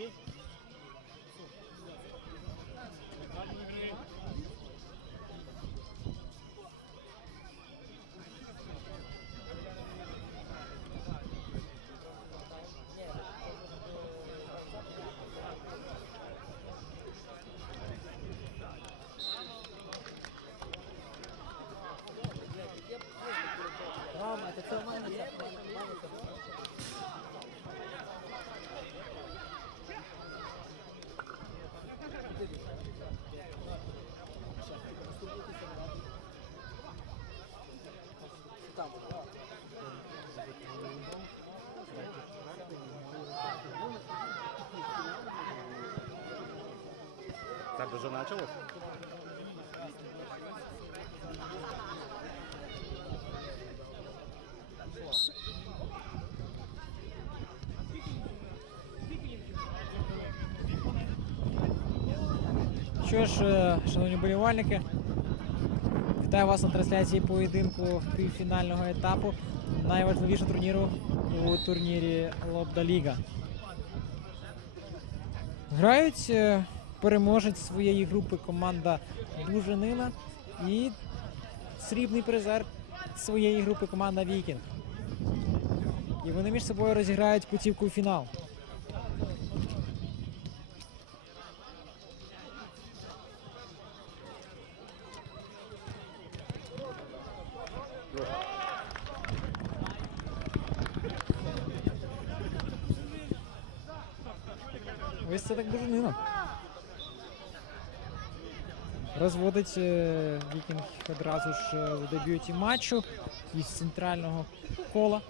করছি Так вже почалось? Що ж, е, шановні болівальники, вітаю вас на трансляції поєдинку півфінального етапу найважливішого турніру у турнірі Лобда Ліга. Грають е, переможець своєї групи команда Буженина і срібний призер своєї групи команда Вікінг. І вони між собою розіграють путівку у фінал. Ось це так буженина. Розводить е, Вікінг одразу ж е, у дебюті матчу із центрального кола.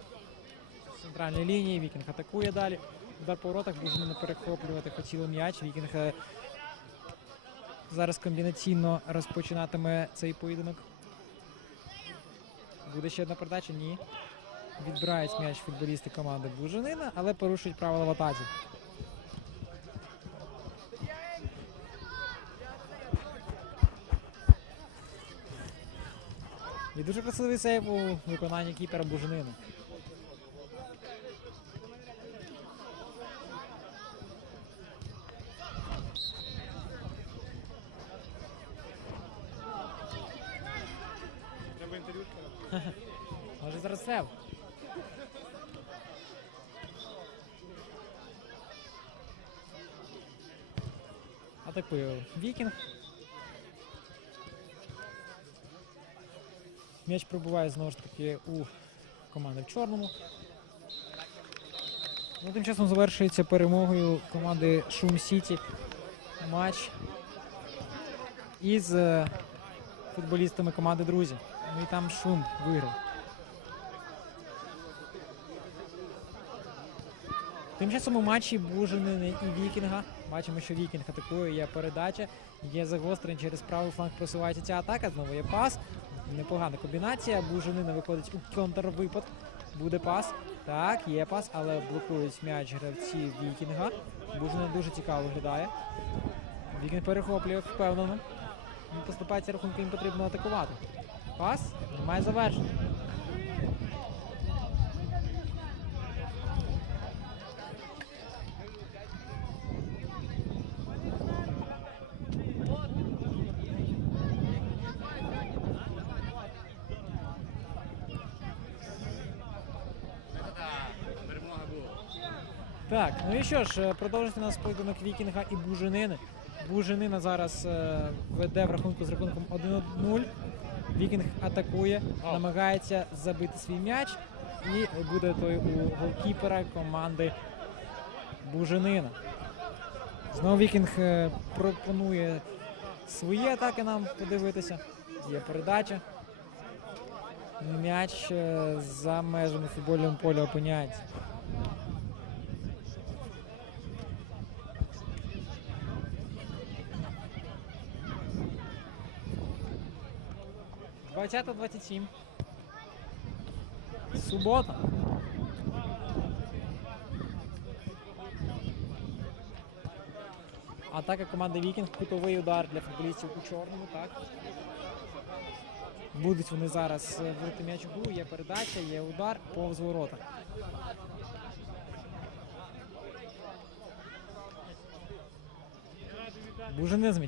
З центральної лінії Вікінг атакує далі. Удар по воротах, буженина перехоплювати хотіло м'яч. Вікінг е, зараз комбінаційно розпочинатиме цей поєдинок. Буде ще одна передача? Ні. Відбирають м'яч футболісти команди Буженина, але порушують правила в атаці. Дуже красивий сейв у виконанні кіпера Буженини. Треба інтерв'ю. Може зараз сейв. Атакує Вікінг. М'яч пробуває знову ж таки у команди в чорному. Ну, тим часом завершується перемогою команди Шум Сіті матч із е, футболістами команди Друзі. Ну і там Шум виграв. Тим часом у матчі Буженини і Вікінга. Бачимо, що Вікінг атакує, є передача, є загострення через правий фланг просувається ця атака. Знову є пас. Непогана комбінація. Буженина виходить у контрвипад. Буде пас. Так, є пас, але блокують м'яч гравці Вікінга. Буженина дуже цікаво виглядає. Вікінг перехоплює впевнено. Поступається рахунку, їм потрібно атакувати. Пас немає завершення. Перемога була. Так, ну і що ж, е, продовжити нас поєдинок Вікінга і Буженини. Буженина зараз е, веде в рахунку з рахунком 1-0. Вікінг атакує, намагається забити свій м'яч. І буде той у голкіпера команди Буженина. Знову Вікінг е, пропонує свої атаки нам подивитися. Є передача. М'яч за межами футбольного поля опиняється. Двадцята 27. Субота. Атака команди Вікінг. Кутовий удар для футболістів у чорному. Так. Будуть вони зараз вводити м'яч у гру. Є передача, є удар повз ворота. Бужини з.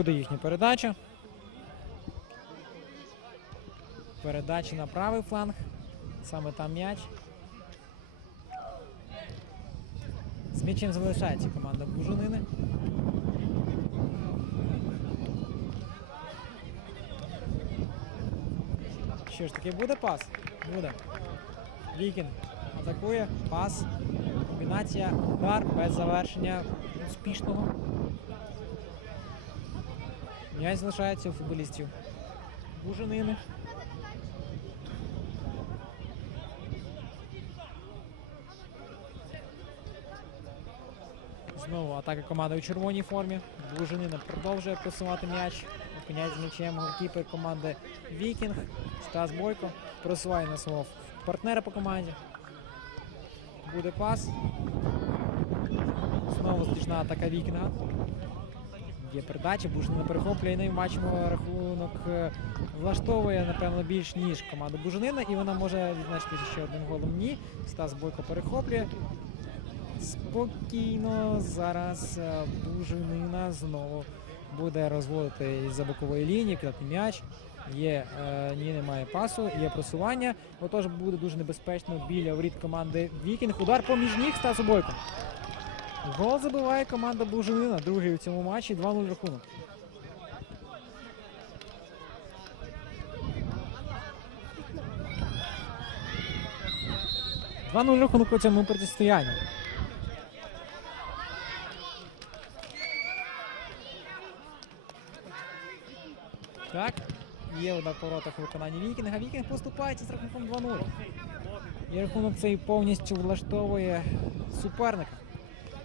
Буде їхня передача. Передача на правий фланг. Саме там м'яч. З м'ячем залишається команда Бужанини. Що ж таки буде пас? Буде. Вікін атакує, пас, комбінація, удар без завершення успішного. М'яч залишається у футболістів. Бужанини. Знову атака команди у червоній формі. Бужанина продовжує просувати м'яч. Опиняється з м'ячем голкіпер команди Вікінг. Стас Бойко просуває на свого партнера по команді. Буде пас. Знову стічна атака Вікінга. Є передача, Бужанина перехоплює. Ну і бачимо рахунок е, влаштовує, напевно, більш ніж команда Бужанина. І вона може відзначитися ще одним голом. Ні. Стас Бойко перехоплює. Спокійно зараз е, Бужанина знову буде розводити за бокової лінії, кидати м'яч. Є, е, ні, немає пасу, є просування. Отож буде дуже небезпечно біля воріт команди Вікінг. Удар поміж ніг Стасу Бойко. Гол забиває команда Бужанина. Другий у цьому матчі 2-0 рахунок. Два 0 рахунок у цьому протистоянні. Так, є удар воротах у виконанні Вікінга. Вікінг поступається з рахунком 2-0. І рахунок цей повністю влаштовує суперника.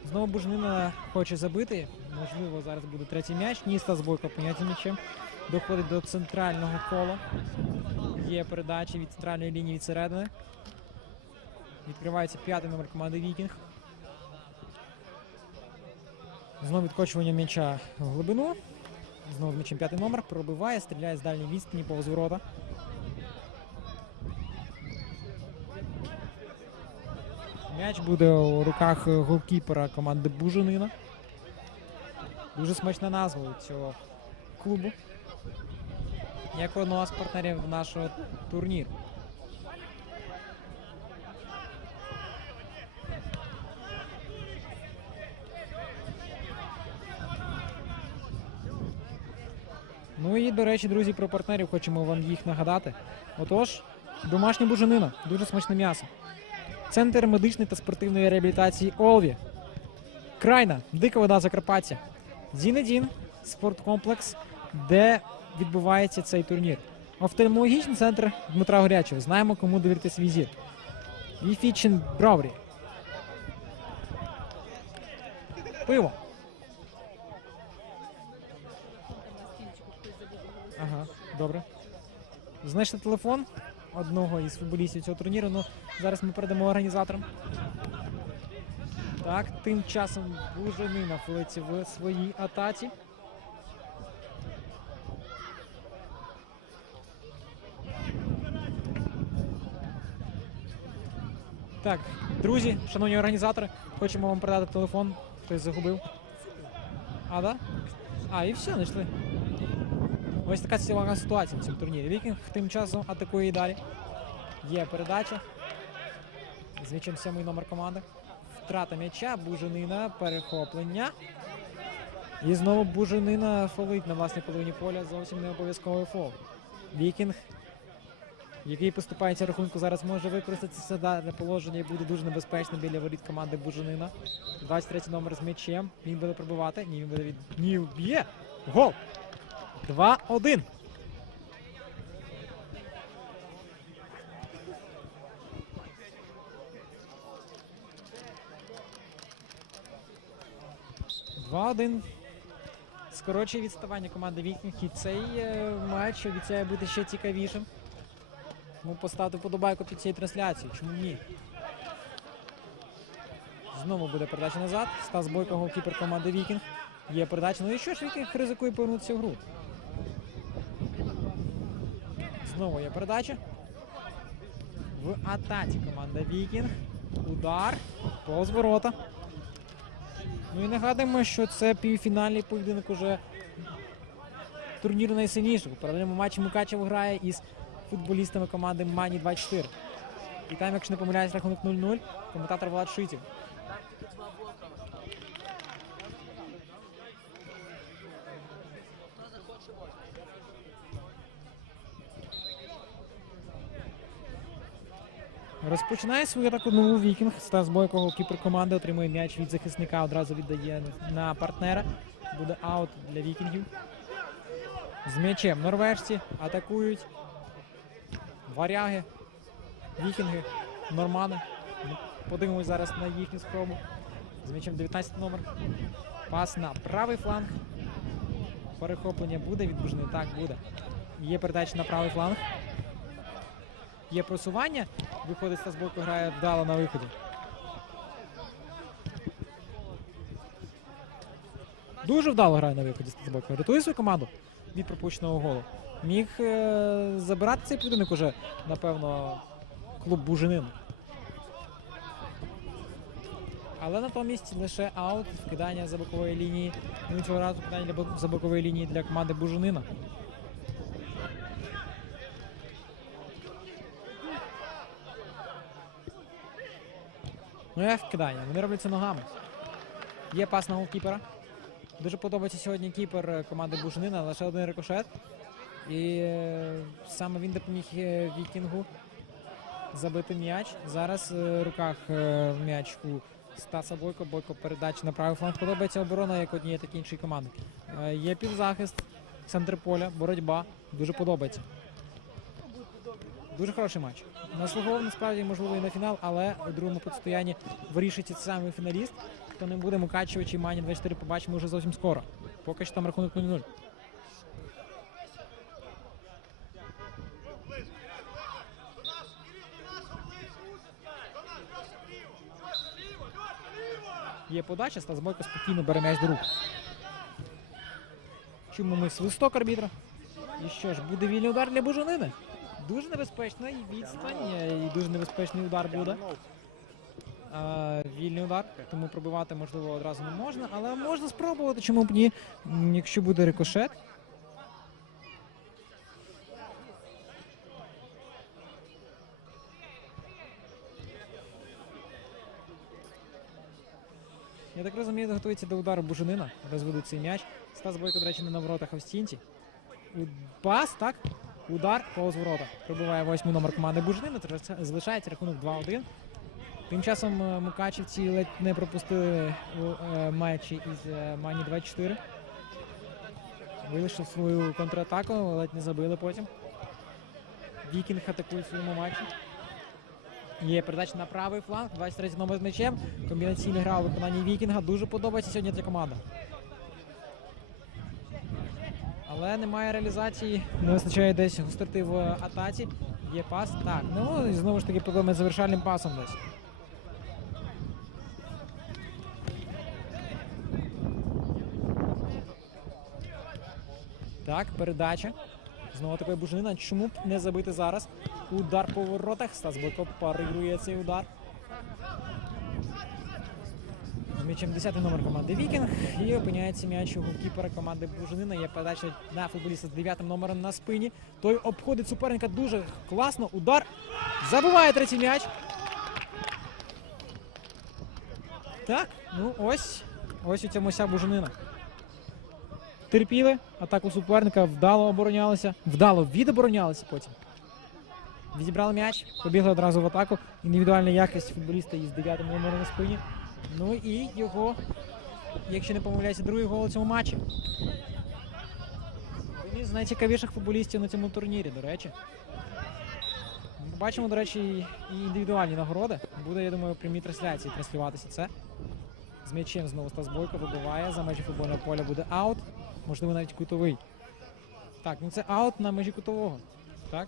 Знову Бужнина хоче забити. Можливо, зараз буде третій м'яч. Ніста з бойка поняття м'ячем. Доходить до центрального кола. Є передача від центральної лінії від середини. Відкривається п'ятий номер команди Вікінг. Знову відкочування м'яча в глибину. Знову м'ячем п'ятий номер. Пробиває, стріляє з дальньої відстані повз ворота. М'яч буде у руках е, голкіпера команди Бужанина. Дуже смачна назва цього клубу. Як одного з партнерів нашого турніру. Ну і, до речі, друзі, про партнерів хочемо вам їх нагадати. Отож, домашня бужанина, дуже смачне м'ясо. Центр медичної та спортивної реабілітації Олві. Крайна, дика вода Закарпаття. Зінедін, спорткомплекс, де відбувається цей турнір. Офтальмологічний центр Дмитра Горячого. Знаємо, кому довірити свій. І Фітчин Браврі. Пиво. Ага, добре. Знайшли телефон одного із футболістів цього турніру. Ну, зараз ми передамо організаторам. Так, тим часом Бужанина филиться в своїй атаці. Так, друзі, шановні організатори, хочемо вам передати телефон. Хтось загубив. А, да? А, і все, знайшли. Ось така цікава ситуація в цьому турнірі. Вікінг тим часом атакує і далі. Є передача. З м'ячем сьомий номер команди. Втрата м'яча, Бужанина, перехоплення. І знову Бужанина фолить на власній половині поля. Зовсім не обов'язковий фол. Вікінг, який поступається рахунку, зараз може використати це дане положення і буде дуже небезпечно біля воріт команди Бужанина. 23 номер з м'ячем. Він буде пробивати. Ні, він буде від. Ні, б'є. Гол! 2-1. Два-один. Скорочує відставання команди Вікінг. І цей е, матч обіцяє бути ще цікавішим. Тому поставте вподобайку під цією трансляцією. Чому ні? Знову буде передача назад. Стас Бойко, голкіпер команди Вікінг. Є передача. Ну і що ж Вікінг ризикує повернутися в гру? Знову є передача. В атаці команда Вікінг. Удар. Повз ворота. Ну і нагадуємо, що це півфінальний поєдинок уже турніру найсильнішого. Паралельному матчі Мукачево грає із футболістами команди Мані 24. І там, якщо не помиляюсь, рахунок 0-0. Коментатор Влад Шитів. Розпочинає свою атаку нову вікінг. Стас Бойко, голкіпер команди, отримує м'яч від захисника, одразу віддає на партнера. Буде аут для вікінгів. З м'ячем норвежці атакують. Варяги, вікінги, нормани. Подивимось зараз на їхню спробу. З м'ячем 19 номер. Пас на правий фланг. Перехоплення буде від? Так, буде. Є передача на правий фланг. Є просування. Виходить Стас Бойко, грає вдало на виході. Дуже вдало грає на виході Стас Бойко. Рятує свою команду від пропущеного голу. Міг е- забирати цей поєдинок уже, напевно, клуб Бужинин. Але натомість лише аут, вкидання за бокової лінії. Цього разу вкидання за бокової лінії для команди Бужинина. Ну як вкидання? Вони роблять це ногами. Є пас на голкіпера. Дуже подобається сьогодні кіпер е, команди Бужнина, лише один рикошет. І е, саме він допоміг е, Вікінгу забити м'яч. Зараз в руках м'яч у Стаса Бойко. Бойко передач на правий фланг. Подобається оборона як однієї, так і іншої команди. Є півзахист, центр поля, боротьба. Дуже подобається. Дуже хороший матч. Наслуговував насправді можливо і на фінал, але у другому протистоянні вирішить цей самий фіналіст. Хто не буде Мукачево чи Мані 24 побачимо вже зовсім скоро. Поки що там рахунок 0-0. Є подача, Стас Бойко спокійно бере м'яч до рук. Чому ми свисток арбітра? І що ж, буде вільний удар для Бужанини? Дуже небезпечна і відстань, і дуже небезпечний удар буде. Е, вільний удар, тому пробивати можливо одразу не можна, але можна спробувати, чому б ні, якщо буде рикошет. Я так розумію, готується до удару Бужанина, розведуть цей м'яч. Стас Бойко, до речі, не на воротах, а в стінці. Пас, так? Удар повз ворота. Пробиває восьмий номер команди Бужнина. Залишається рахунок 2-1. Тим часом е, Мукачівці ледь не пропустили е, матчі із е, Мані 24. Вийшли свою контратаку, ледь не забили потім. Вікінг атакує в своєму матчі. Є передача на правий фланг, 23 номер з м'ячем. Комбінаційна гра у виконанні Вікінга. Дуже подобається сьогодні ця команда. Але немає реалізації, не вистачає десь гостроти в атаці. Є пас. Так, ну і знову ж таки проблеми з завершальним пасом десь. Так, передача. Знову такої бужанина. Чому б не забити зараз? Удар по воротах. Стас Бойко парирує цей удар. М'ячем 10 номер команди Вікінг. І опиняється м'яч у голкіпера команди Бужанина. Є передача на футболіста з 9 номером на спині. Той обходить суперника дуже класно. Удар. Забиває третій м'яч. Так, ну ось. Ось у цьому вся бужанина. Терпіли атаку суперника, вдало оборонялися, вдало відоборонялися потім. Відібрали м'яч, побігли одразу в атаку. Індивідуальна якість футболіста із 9 номером на спині. Ну і його, якщо не помиляюся, другий гол у цьому матчі. Він з найцікавіших футболістів на цьому турнірі, до речі. Ми Бачимо, до речі, і індивідуальні нагороди. Буде, я думаю, в прямій трансляції транслюватися це. З м'ячем знову Стас Бойко вибиває. За межі футбольного поля буде аут. Можливо, навіть кутовий. Так, ну це аут на межі кутового. Так?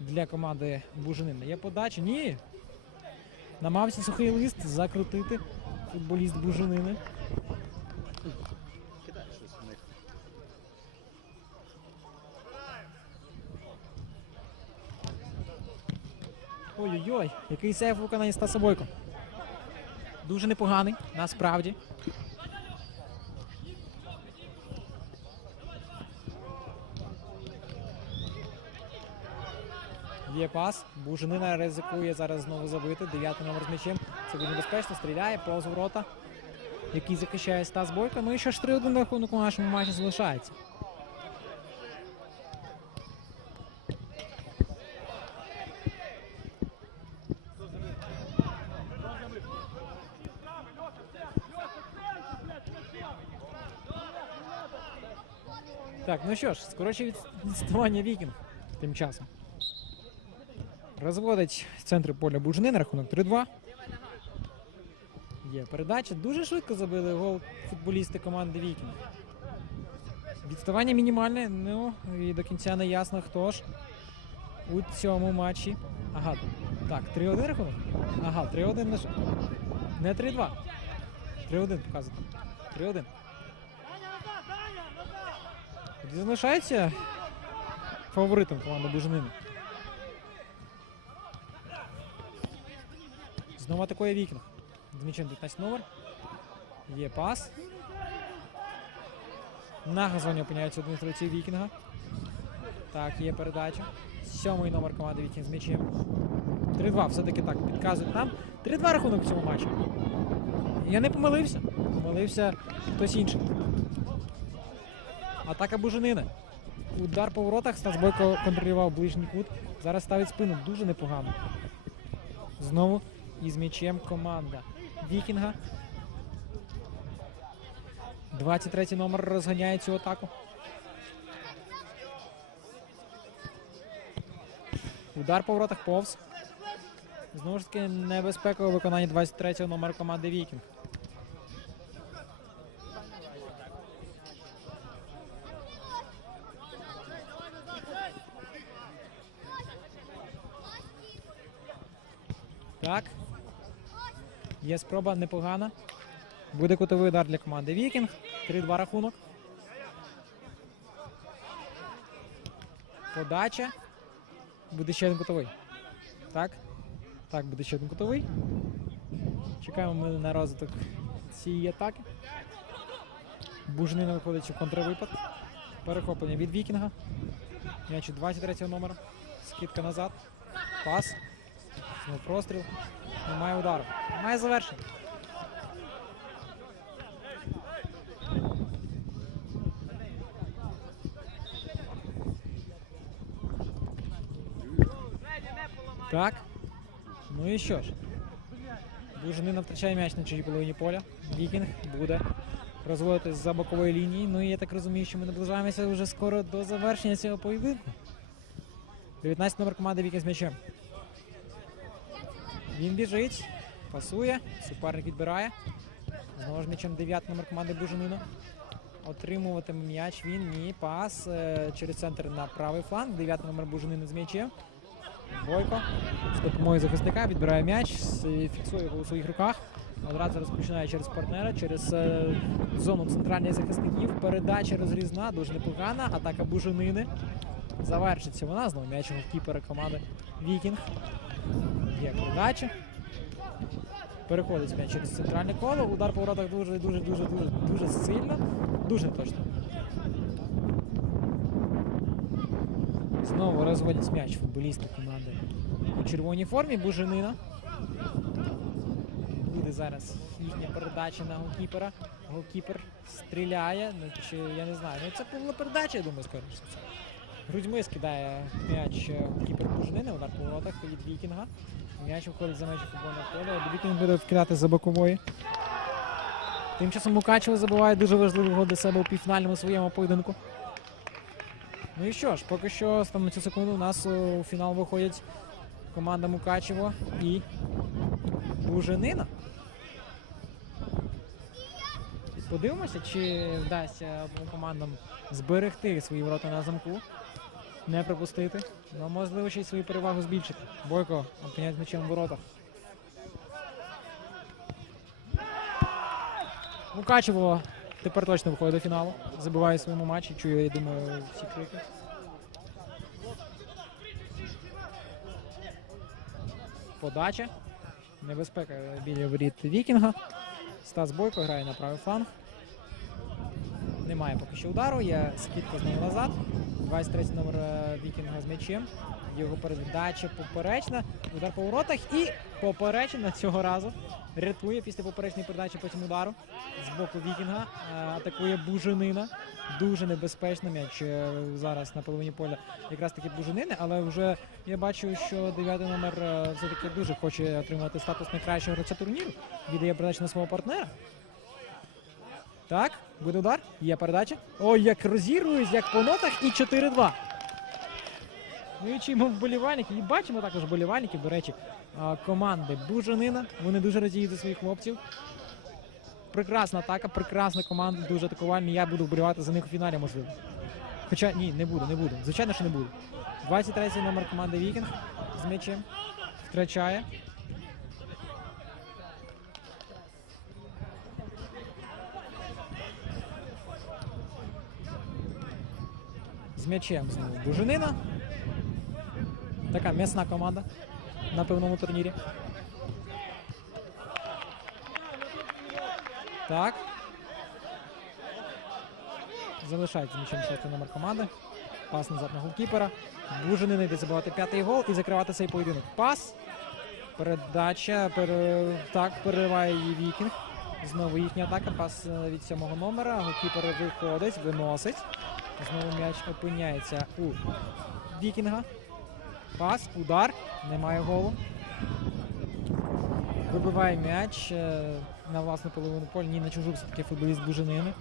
Для команди Бужанина. Є подача? Ні. Намагався сухий лист закрутити футболіст них. Ой-ой-ой, який сейф у виконанні Стаса Бойко. Дуже непоганий, насправді. Є пас. Буженина ризикує зараз знову забити. Дев'ятий номер з м'ячем. Це буде небезпечно. Стріляє повз ворота, який захищає Стас Бойко. Ну і ще ж 3-1 рахунок у нашому матчі залишається. Так, ну що ж, скороче від- відставання вікінг тим часом. Розводить з центру поля Бужнин, рахунок 3-2. Є передача. Дуже швидко забили гол футболісти команди Вікінг. Відставання мінімальне, ну і до кінця не ясно, хто ж у цьому матчі. Ага, так, 3-1 рахунок? Ага, 3-1 лише. Не 3-2. 3-1 показує. 3-1. Залишається фаворитом команди Бужанини. Знову атакує Вікінг. З м'ячем 19 номер. Є пас. На газоні опиняється один з Вікінга. Так, є передача. Сьомий номер команди Вікінг з м'ячем. 3-2, все-таки так, підказують нам. 3-2 рахунок в цьому матчі. Я не помилився. Помилився хтось інший. Атака Бужанини. Удар по воротах. Стас Бойко контролював ближній кут. Зараз ставить спину. Дуже непогано. Знову із м'ячем команда Вікінга. 23 номер розганяє цю атаку. Удар по воротах повз. Знову ж таки, небезпекове виконання 23 номера команди Вікінг. Є спроба непогана. Буде кутовий удар для команди Вікінг. 3-2 рахунок. Подача. Буде ще один кутовий. Так. Так, буде ще один кутовий. Чекаємо ми на розвиток цієї атаки. Бужнина виходить у контрвипад. Перехоплення від Вікінга. М'яч у 23 номера. Скидка назад. Пас. Знову простріл. Немає удару. Немає завершення. Так. Ну і що ж. Бужанина втрачає м'яч на чужій половині поля. Вікінг буде розводитись за бокової лінії. Ну і я так розумію, що ми наближаємося вже скоро до завершення цього поєдинку. 19 номер команди Вікінг з м'ячем. Він біжить, пасує, суперник відбирає. Знову ж м'ячем 9 номер команди Бужанина. Отримуватиме м'яч він. Ні, пас е, через центр на правий фланг. 9 номер Бужанина з м'ячем. Бойко з допомогою захисника відбирає м'яч, фіксує його у своїх руках. Одразу розпочинає через партнера, через е, зону центральних захисників. Передача розрізна, дуже непогана. Атака Бужанини. Завершиться вона знову м'ячем в кіпера команди Вікінг. Є передача. Переходить м'яч через центральне коло. Удар по воротах дуже, дуже, дуже, дуже, сильно. Дуже точно. Знову розводять м'яч футболісти команди у червоній формі. Буженина. Буде зараз їхня передача на голкіпера. Голкіпер стріляє. Ну, чи я не знаю. Ну це була передача, я думаю, скоріше. Грудьми скидає м'яч е, голкіпер Буженини, удар по воротах від Вікінга. М'яч виходить за межі футбольного поля. Вікінг буде вкидати за бокової. Тим часом Мукачево забиває дуже важливий гол для себе у півфінальному своєму поєдинку. Ну і що ж, поки що станом на цю секунду у нас е, у фінал виходять команда Мукачево і Буженина. Подивимося, чи вдасться командам зберегти свої ворота на замку, не пропустити. Ну, можливо, ще й свою перевагу збільшити. Бойко опиняється м'ячем в воротах. Мукачево тепер точно виходить до фіналу. Забиває в своєму матчі. Чую, я думаю, всі крики. Подача. Небезпека біля воріт Вікінга. Стас Бойко грає на правий фланг. Немає поки що удару. Є скидка знову назад. 23 номер е, Вікінга з м'ячем. Його передача поперечна. Удар по воротах і поперечна цього разу. Рятує після поперечної передачі потім удару. З боку Вікінга. Е, Атакує Буженина. Дуже небезпечно м'яч е, зараз на половині поля якраз таки Буженини, але вже я бачу, що дев'ятий номер все-таки дуже хоче отримати статус найкращого гравця турніру. Віддає передачу на свого партнера. Так, буде удар. Є передача. Ой, як розігрують, як по нотах, і 4-2. Ми чуємо вболівальників і бачимо також вболівальників, до речі, команди Бужанина. Вони дуже радіють за своїх хлопців. Прекрасна атака, прекрасна команда, дуже атакувальна. Я буду вболівати за них у фіналі, можливо. Хоча ні, не буду, не буду. Звичайно, що не буду. 23-й номер команди Вікінг з м'ячем. Втрачає. М'ячем знову Буженина. Така м'ясна команда на певному турнірі. Так. Залишається м'ячем шостий номер команди. Пас назад на голкіпера. Буженин йде забивати п'ятий гол і закривати цей поєдинок. Пас. Передача. Пере... Так, перериває її Вікінг. Знову їхня атака. Пас е, від сьомого номера. Голкіпер виходить, виносить. Знову м'яч опиняється у Вікінга. Пас, удар. Немає голу. Вибиває м'яч е, на власну половину поля. Ні, на чужу все-таки футболіст Буженини.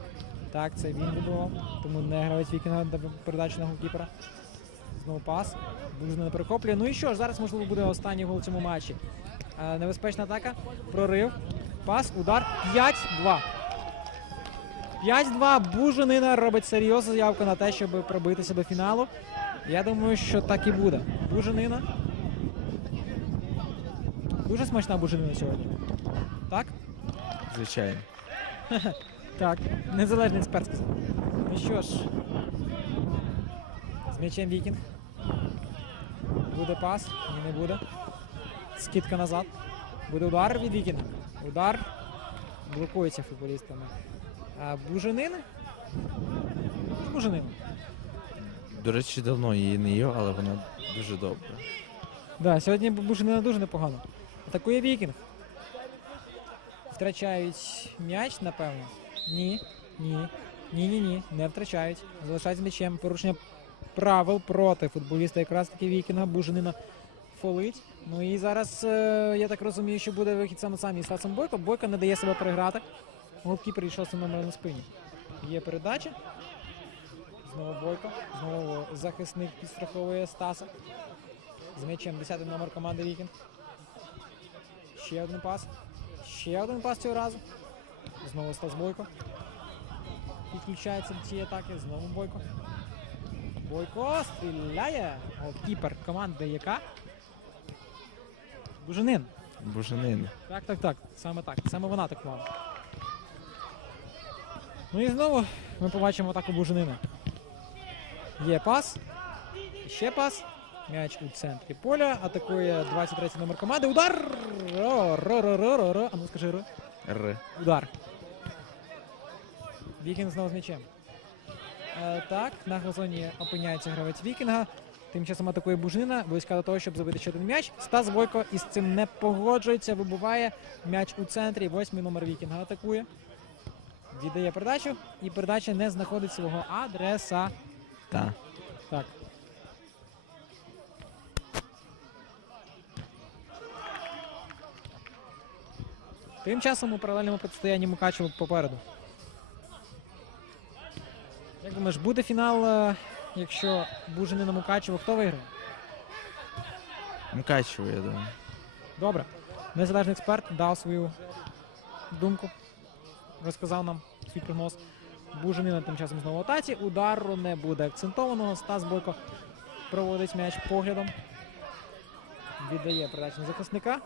Так, це він вибивав. Тому не гравець Вікінга дав передачу на голкіпера. Знову пас. Буженина перехоплює. Ну і що ж, зараз можливо буде останній гол в цьому матчі. Е, Небезпечна атака. Прорив. Пас, удар. 5-2. 5-2. Буженина робить серйозну заявку на те, щоб пробитися до фіналу. Я думаю, що так і буде. Буженина. Дуже смачна буженина сьогодні. Так? Звичайно. Так. Незалежний експерт сказав. Ну що ж. З м'ячем Вікінг. Буде пас. Ні, не буде. Скидка назад. Буде удар від Вікінга. Удар. Блокується футболістами. А Буженин? Буженин. До речі, давно її не їв, але вона дуже добра. Да, сьогодні Буженина дуже непогано. Атакує Вікінг. Втрачають м'яч, напевно. Ні. Ні. Ні, ні, ні. Не втрачають. Залишають з м'ячем. Порушення правил проти футболіста якраз таки Вікінга. Буженина фолить. Ну і зараз, е, я так розумію, що буде вихід саме сам із Стасом Бойко. Бойко не дає себе переграти. Голкіпер і шостий номер на спині. Є передача. Знову Бойко. Знову захисник підстраховує Стаса. З м'ячем 10 номер команди Вікінг. Ще один пас. Ще один пас цього разу. Знову Стас Бойко. Підключається до цієї атаки. Знову Бойко. Бойко стріляє. Голкіпер команди яка? Бужанин. Бужанин. Так, так, так. Саме так. Саме вона атакувала. Ну і знову ми побачимо атаку Бужанина. Є пас. Ще пас. М'яч у центрі поля. Атакує 23-й номер команди. Удар! Ро, ро, ро, ро, ро, ро. А ну скажи ро. Р. Удар. Вікінг знову з м'ячем. Е, так, на газоні опиняється гравець Вікінга. Тим часом атакує Бужнина, близька до того, щоб забити ще один м'яч. Стас Бойко із цим не погоджується, вибиває м'яч у центрі. Восьмий номер Вікінга атакує. Віддає передачу, і передача не знаходить свого адреса. Та. Так. Тим часом у паралельному протистоянні Мукачево попереду. Як думаєш, буде фінал, е, якщо Буженина Мукачево, хто виграє? Мкачево, я думаю. Добре. Незалежний експерт дав свою думку, розказав нам свій прогноз. Буженина тим часом знову в атаці. Удару не буде акцентованого. Стас Бойко проводить м'яч поглядом. Віддає передачу на захисника.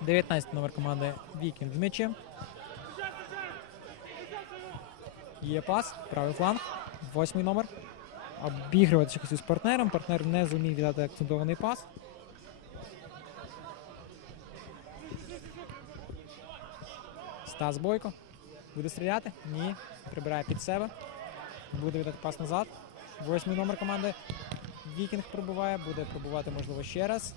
19 номер команди Вікінг з м'ячем. Є пас. Правий фланг. Восьмий номер. обігруватися якось з партнером. Партнер не зумів віддати акцентований пас. Стас Бойко. Буде стріляти? Ні. Прибирає під себе. Буде віддати пас назад. Восьмий номер команди. Вікінг пробуває, буде пробувати, можливо, ще раз.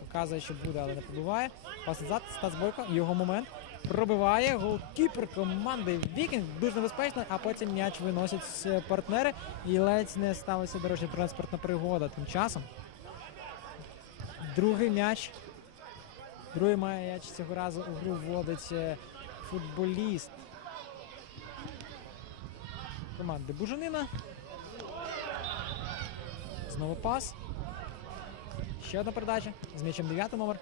Показує, що буде, але не пробуває. Пас назад, Стас Бойко, його момент. Пробиває голкіпер команди Вікінг. Дуже небезпечно, а потім м'яч виносять партнери. І ледь не сталася дорожня транспортна пригода тим часом. Другий м'яч. Другий м'яч цього разу у гру вводить е, футболіст команди Бужанина. Знову пас. Ще одна передача. З м'ячем 9 номер.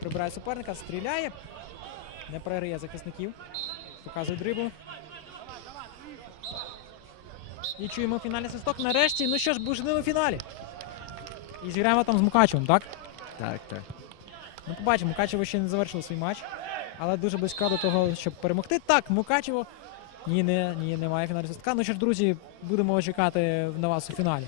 Прибирає суперника, стріляє. Не програє захисників. Показує дрибу. І чуємо фінальний свисток. Нарешті. Ну що ж, Бужанин у фіналі. І зіграємо там з Мукачевим, так? Так, так. Ну, побачимо, Мукачево ще не завершило свій матч, але дуже близько до того, щоб перемогти. Так, Мукачево. Ні, не, ні, немає фіналі. Ну що ж, друзі, будемо чекати на вас у фіналі.